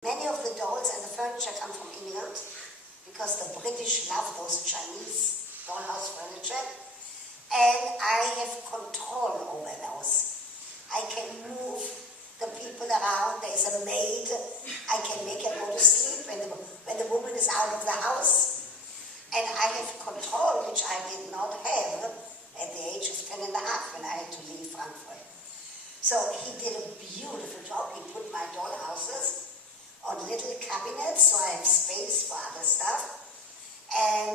Many of the dolls and the furniture come from England because the British love those Chinese dollhouse furniture, and I have control over those. I can move the people around. There's a maid. I can make her go to sleep when the woman is out of the house. And I have control, which I did not have at the age of 10 and a half when I had to leave Frankfurt. So he did a beautiful job. He put my doll houses on little cabinets, so I have space for other stuff. And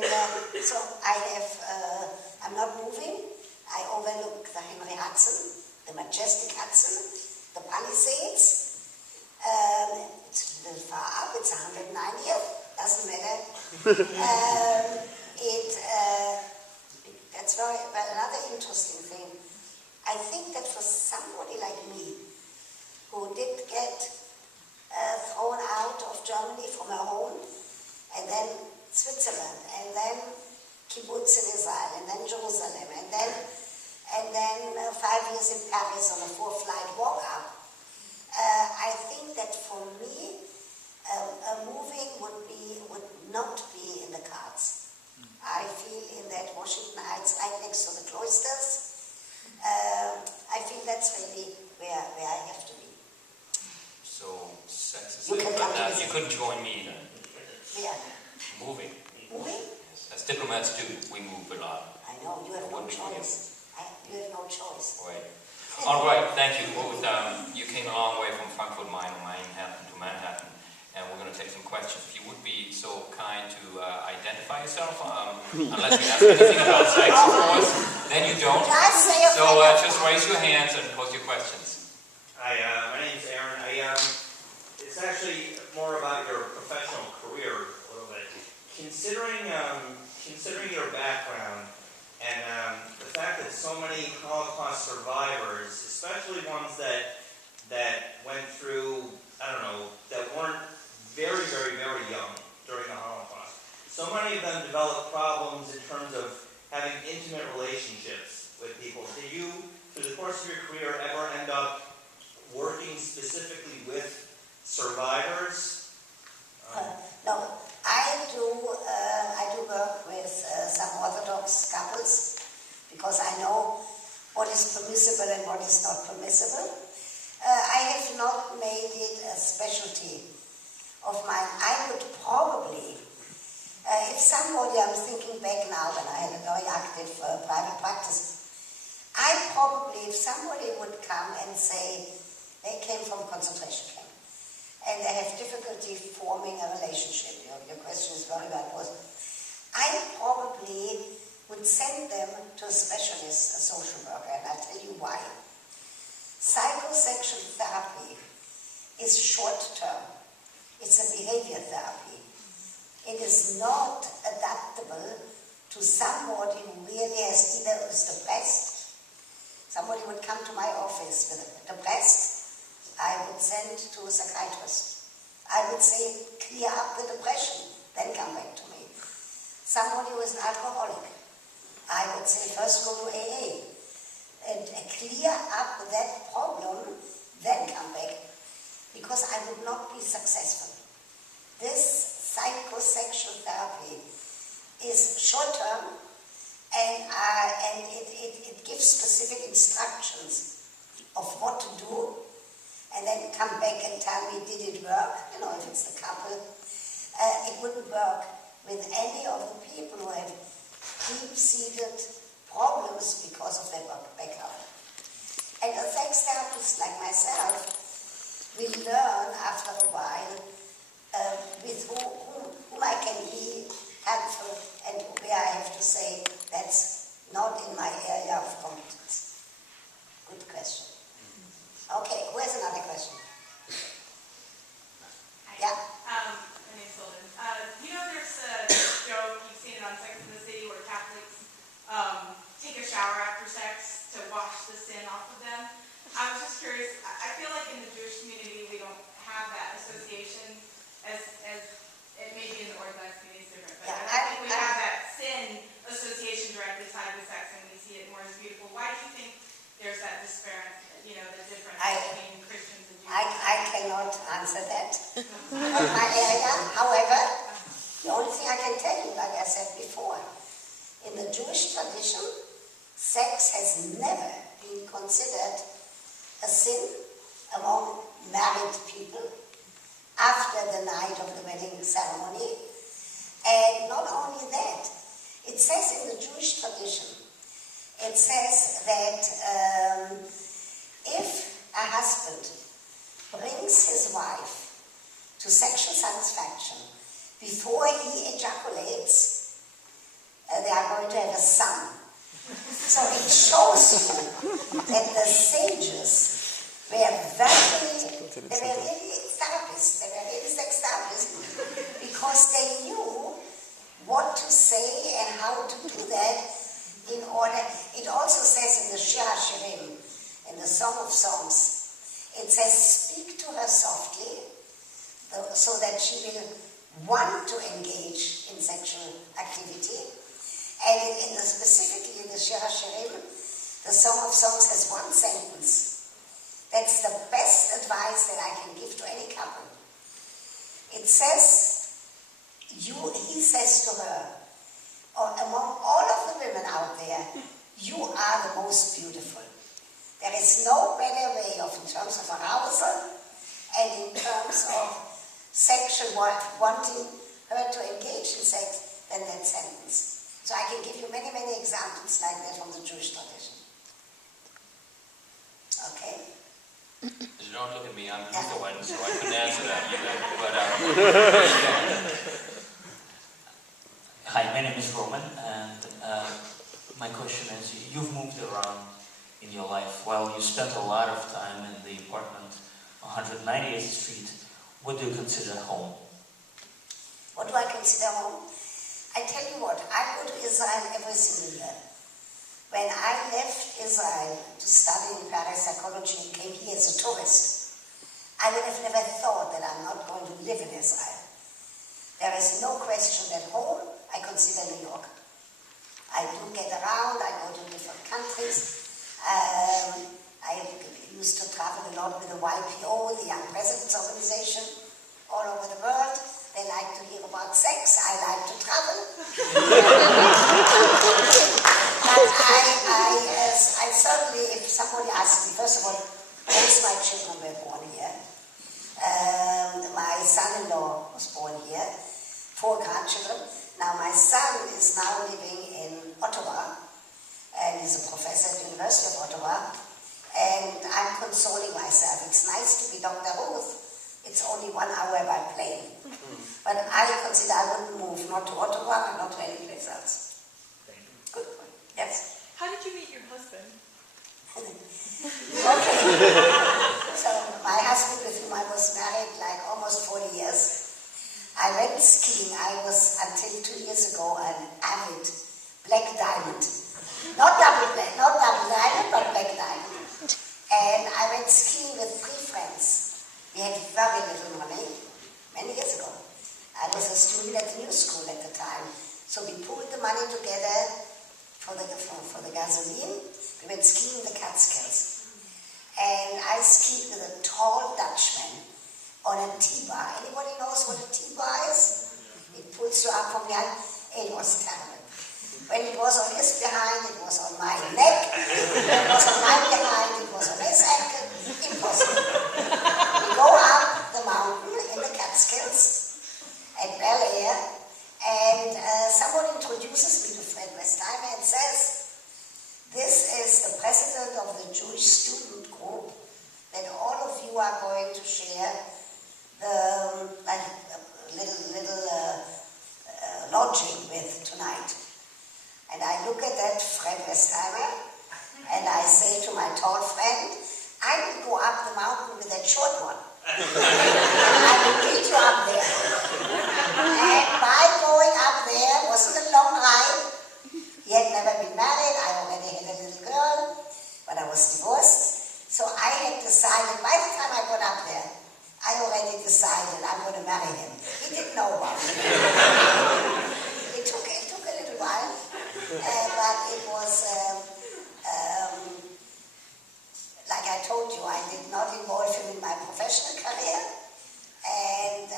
so I'm not moving. I overlook the Henry Hudson, the majestic Hudson, the Palisades. It's a little far up, it's 190th, doesn't matter. That's another interesting thing. I think that for somebody like me, who did get thrown out of Germany from her home, and then Switzerland, and then kibbutz in Israel, and then Jerusalem, and then 5 years in Paris on a 4-flight walk up. I think that for me, moving would not be in the cards. I feel in that Washington Heights, right next to the cloisters, I feel that's really where I have to be. So, sex is it, but you couldn't join me then? Yeah. Moving. Moving? Yes. As diplomats do, we move a lot. I know, you have no choice. You have no choice. Right. All right, thank you. Ruth, you came a long way from Frankfurt Main to Manhattan, and we're going to take some questions. If you would be so kind to identify yourself, unless you ask anything about sex, of course, then you don't. So just raise your hands and pose your questions. Hi, my name's Aaron. It's actually more about your professional career a little bit. Considering your background and the fact that so many Holocaust survivors, especially ones that went through, I don't know, that weren't very, very, very young during the Holocaust, so many of them developed problems in terms of having intimate relationships with people. Did you, through the course of your career, ever end up working specifically with survivors? No, I do work with some Orthodox couples because I know what is permissible and what is not permissible. I have not made it a specialty of mine. I would probably, if somebody, I'm thinking back now when I had a very active private practice, if somebody would come and say they came from a concentration camp and they have difficulty forming a relationship, your question is very well posed, I probably would send them to a specialist, a social worker, and I'll tell you why. Psychosexual therapy is short-term. It's a behavior therapy. It is not adaptable to somebody who really is depressed. Somebody would come to my office with depressed. I would send to a psychiatrist. I would say, clear up the depression, then come back to me. Somebody who is an alcoholic, I would say, first go to AA. And clear up that problem, then come back. Because I would not be successful. This psychosexual therapy is short-term, and it gives specific instructions of what to do, and then come back and tell me, did it work? If it's the couple. It wouldn't work with any of the people who have deep-seated problems because of their background. And a sex therapist like myself will learn after a while with whom I can be helpful and where I have to say that's not in my area of competence. Good question. Okay, who has another question? Hi. Yeah. My name's Holden. There's a joke, you've seen it on Sex and the City, where Catholics take a shower after sex to wash the sin off of them. I was just curious, I feel like in the Jewish community we don't have that. So can tell you, like I said before, in the Jewish tradition, sex has never been considered a sin among married people after the night of the wedding ceremony. And not only that, it says in the Jewish tradition, it says that if a husband brings his wife to sexual satisfaction before he ejaculates, they are going to have a son. So it shows you that the sages were they were really therapists, they were really sex therapists, because they knew what to say and how to do that in order. It also says in the Shir HaShirim, in the Song of Songs, it says, speak to her softly, so that she will want to engage in sexual activity. And specifically in the Shir HaShirim, the Song of Songs has one sentence. That's the best advice that I can give to any couple. It says, he says to her, or among all of the women out there, you are the most beautiful. There is no better way in terms of arousal and in terms of sexual wanting her to engage in sex than that sentence. So I can give you many, many examples like that from the Jewish tradition. Okay? You don't look at me, I'm the one, so I couldn't answer that either. Hi, my name is Roman, and my question is, you've moved around in your life. While you spent a lot of time in the apartment 198th Street, what do you consider home? What do I consider home? I tell you what, I go to Israel every single year. When I left Israel to study in parapsychology and came here as a tourist, I would have never thought that I'm not going to live in Israel. There is no question that home, I consider New York. I do get around, I go to different countries. I used to travel a lot with the YPO, the Young Presidents Organization, all over the world. They like to hear about sex, I like to travel. But I certainly, if somebody asks me, first of all, both my children were born here. My son-in-law was born here, 4 grandchildren. Now my son is now living in Ottawa, and he's a professor at the University of Ottawa. And I'm consoling myself. It's nice to be Dr. Ruth. It's only 1 hour by plane. But I consider I wouldn't move, not to Ottawa, and not to any place else. Good point. Yes? How did you meet your husband? Okay. So my husband, with whom I was married like almost 40 years, I went skiing. I was, until 2 years ago, an avid black diamond. Not double diamond, but black diamond. And I went skiing with 3 friends. We had very little money, many years ago. I was a student at the new school at the time. So we pooled the money together for the gasoline. We went skiing in the Catskills. And I skied with a tall Dutchman on a T-bar. Anybody knows what a T-bar is? It pulls you up from behind. It was terrible. When it was on his behind, it was on my neck. When it was on my behind, it was on his ankle. Impossible. We go up the mountain in the Catskills at Bel Air, and someone introduces me to Fred Westheimer and says, this is the president of the Jewish student group that all of you are going to share the little lodging with tonight. And I look at that Fred Westheimer, and I say to my tall friend, I will go up the mountain with that short one. I will meet you up there. And by going up there, wasn't a long ride. He had never been married, I already had a little girl, but I was divorced. So I had decided, by the time I got up there, I already decided I'm going to marry him. He didn't know about it. It took a little while, but it was, like I told you, I did not involve him in my professional career, and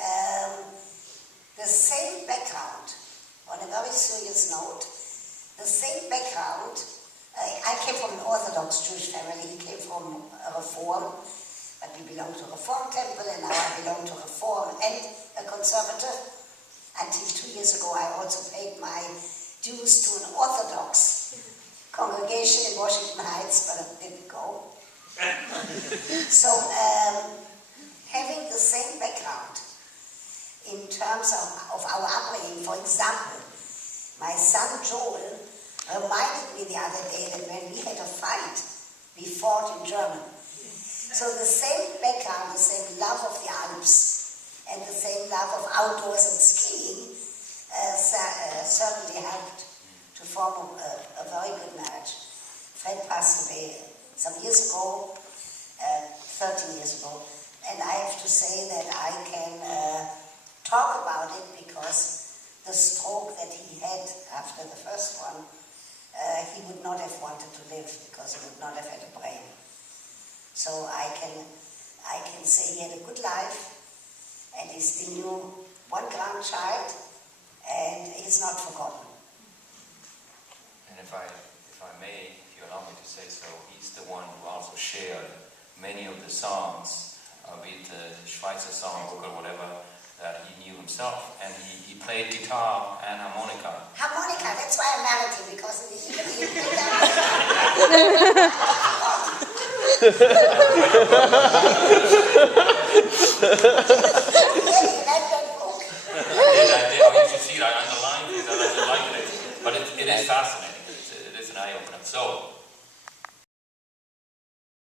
the same background a very serious note, the same background. I came from an Orthodox Jewish family. He came from a Reform, but we belong to a Reform temple, and now I belong to a Reform and a Conservative. Until 2 years ago, I also paid my dues to an Orthodox congregation in Washington Heights, but I didn't go. So, having the same background in terms of our upbringing, for example, my son Joel reminded me the other day that when we had a fight, we fought in German. So the same background, the same love of the Alps, and the same love of outdoors and skiing certainly helped to form a very good marriage. Fred passed away some years ago, 13 years ago, and I have to say that I can talk about it because the stroke that he had after the first one, he would not have wanted to live because he would not have had a brain. So I can say he had a good life, and he still knew one grandchild, and he's not forgotten. And if I may, if you allow me to say so, he's the one who also shared many of the songs, be it the Schweizer songbook or whatever, that he knew himself, and he played guitar and harmonica. Harmonica, that's why I married him, because even he played You should see it, I underlined it, I liked it, but it is fascinating, it is an eye-opener. So,